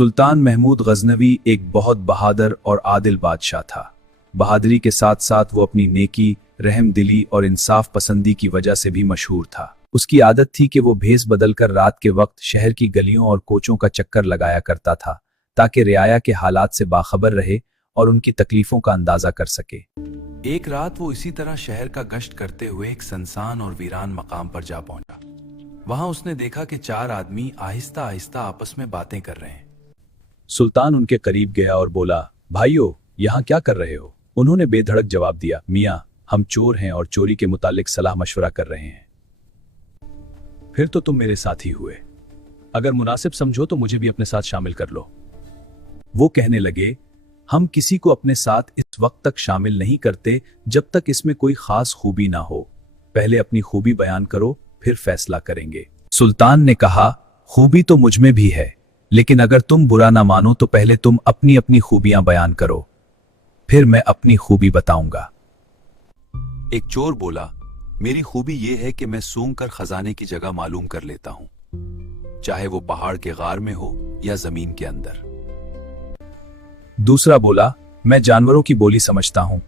सुल्तान महमूद गजनवी एक बहुत बहादुर और आदिल बादशाह था। बहादुरी के साथ साथ वो अपनी नेकी, रहम दिली और इंसाफ पसंदी की वजह से भी मशहूर था। उसकी आदत थी कि वो भेस बदलकर रात के वक्त शहर की गलियों और कोचों का चक्कर लगाया करता था, ताकि रियाया के हालात से बाखबर रहे और उनकी तकलीफों का अंदाजा कर सके। एक रात वो इसी तरह शहर का गश्त करते हुए एक सुनसान और वीरान मकाम पर जा पहुंचा। वहां उसने देखा कि 4 आदमी आहिस्ता आहिस्ता आपस में बातें कर रहे हैं। सुल्तान उनके करीब गया और बोला, भाइयों, यहाँ क्या कर रहे हो? उन्होंने बेधड़क जवाब दिया, मियाँ, हम चोर हैं और चोरी के मुतालिक सलाह मशवरा कर रहे हैं। फिर तो तुम मेरे साथी हुए। अगर मुनासिब समझो तो मुझे भी अपने साथ शामिल कर लो। वो कहने लगे, हम किसी को अपने साथ इस वक्त तक शामिल नहीं करते जब तक इसमें कोई खास खूबी ना हो। पहले अपनी खूबी बयान करो, फिर फैसला करेंगे। सुल्तान ने कहा, खूबी तो मुझ में भी है, लेकिन अगर तुम बुरा ना मानो तो पहले तुम अपनी अपनी खूबियां बयान करो, फिर मैं अपनी खूबी बताऊंगा। एक चोर बोला, मेरी खूबी यह है कि मैं सूंघ कर खजाने की जगह मालूम कर लेता हूं, चाहे वो पहाड़ के गार में हो या जमीन के अंदर। दूसरा बोला, मैं जानवरों की बोली समझता हूं।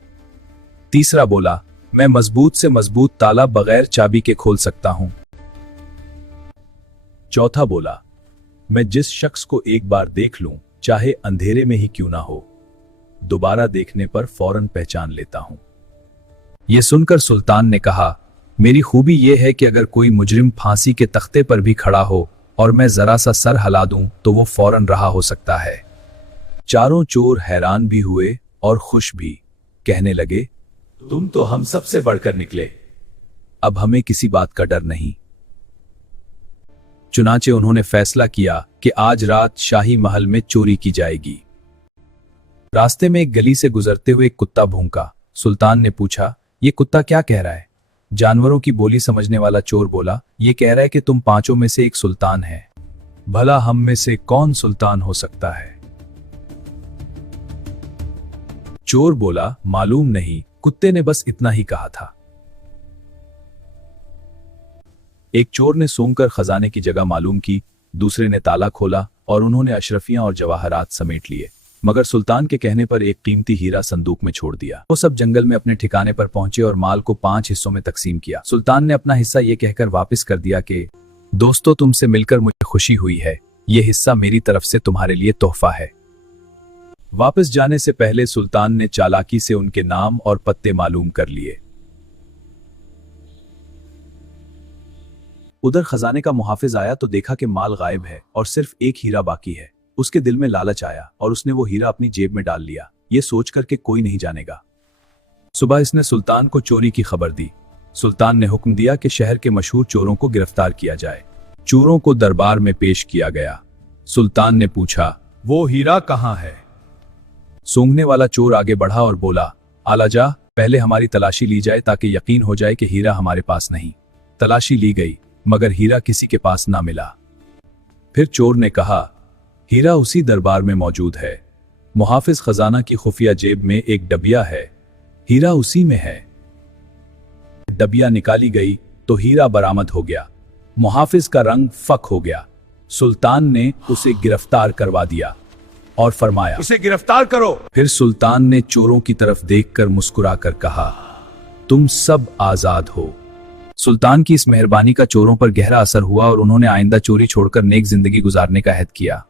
तीसरा बोला, मैं मजबूत से मजबूत ताला बगैर चाबी के खोल सकता हूं। चौथा बोला, मैं जिस शख्स को एक बार देख लूं, चाहे अंधेरे में ही क्यों ना हो, दोबारा देखने पर फौरन पहचान लेता हूं। यह सुनकर सुल्तान ने कहा, मेरी खूबी यह है कि अगर कोई मुजरिम फांसी के तख्ते पर भी खड़ा हो और मैं जरा सा सर हिला दूं तो वो फौरन रहा हो सकता है। चारों चोर हैरान भी हुए और खुश भी। कहने लगे, तुम तो हम सबसे बढ़कर निकले, अब हमें किसी बात का डर नहीं। चुनाचे उन्होंने फैसला किया कि आज रात शाही महल में चोरी की जाएगी। रास्ते में एक गली से गुजरते हुए एक कुत्ता भौंका। सुल्तान ने पूछा, ये कुत्ता क्या कह रहा है? जानवरों की बोली समझने वाला चोर बोला, ये कह रहा है कि तुम पांचों में से एक सुल्तान है। भला हम में से कौन सुल्तान हो सकता है? चोर बोला, मालूम नहीं, कुत्ते ने बस इतना ही कहा था। एक चोर ने सूंघकर खजाने की जगह मालूम की, दूसरे ने ताला खोला और उन्होंने अशरफियां और जवाहरात समेट लिए, मगर सुल्तान के कहने पर एक कीमती हीरा संदूक में छोड़ दिया। वो सब जंगल में अपने ठिकाने पर पहुंचे और माल को 5 हिस्सों में तकसीम किया। सुल्तान ने अपना हिस्सा ये कहकर वापस कर दिया कि दोस्तों, तुमसे मिलकर मुझे खुशी हुई है, ये हिस्सा मेरी तरफ से तुम्हारे लिए तोहफा है। वापस जाने से पहले सुल्तान ने चालाकी से उनके नाम और पत्ते मालूम कर लिए। उधर खजाने का मुहाफिज आया तो देखा कि माल गायब है और सिर्फ एक हीरा बाकी है। उसके दिल में लालच आया और उसने वो हीरा अपनी जेब में डाल लिया, ये सोचकर कि कोई नहीं जानेगा। सुबह इसने सुल्तान को चोरी की खबर दी। सुल्तान ने हुक्म दिया कि शहर के मशहूर चोरों को गिरफ्तार किया जाए। चोरों को दरबार में पेश किया गया। सुल्तान ने पूछा, वो हीरा कहाँ है? सूंघने वाला चोर आगे बढ़ा और बोला, आलाजा, पहले हमारी तलाशी ली जाए ताकि यकीन हो जाए कि हीरा हमारे पास नहीं। तलाशी ली गई, मगर हीरा किसी के पास ना मिला। फिर चोर ने कहा, हीरा उसी दरबार में मौजूद है। मुहाफिज खजाना की खुफिया जेब में एक डबिया है, हीरा उसी में है। डबिया निकाली गई तो हीरा बरामद हो गया। मुहाफिज का रंग फक हो गया। सुल्तान ने उसे गिरफ्तार करवा दिया और फरमाया, इसे गिरफ्तार करो। फिर सुल्तान ने चोरों की तरफ देखकर मुस्कुराकर कहा, तुम सब आजाद हो। सुल्तान की इस मेहरबानी का चोरों पर गहरा असर हुआ और उन्होंने आइंदा चोरी छोड़कर नेक जिंदगी गुजारने का अहद किया।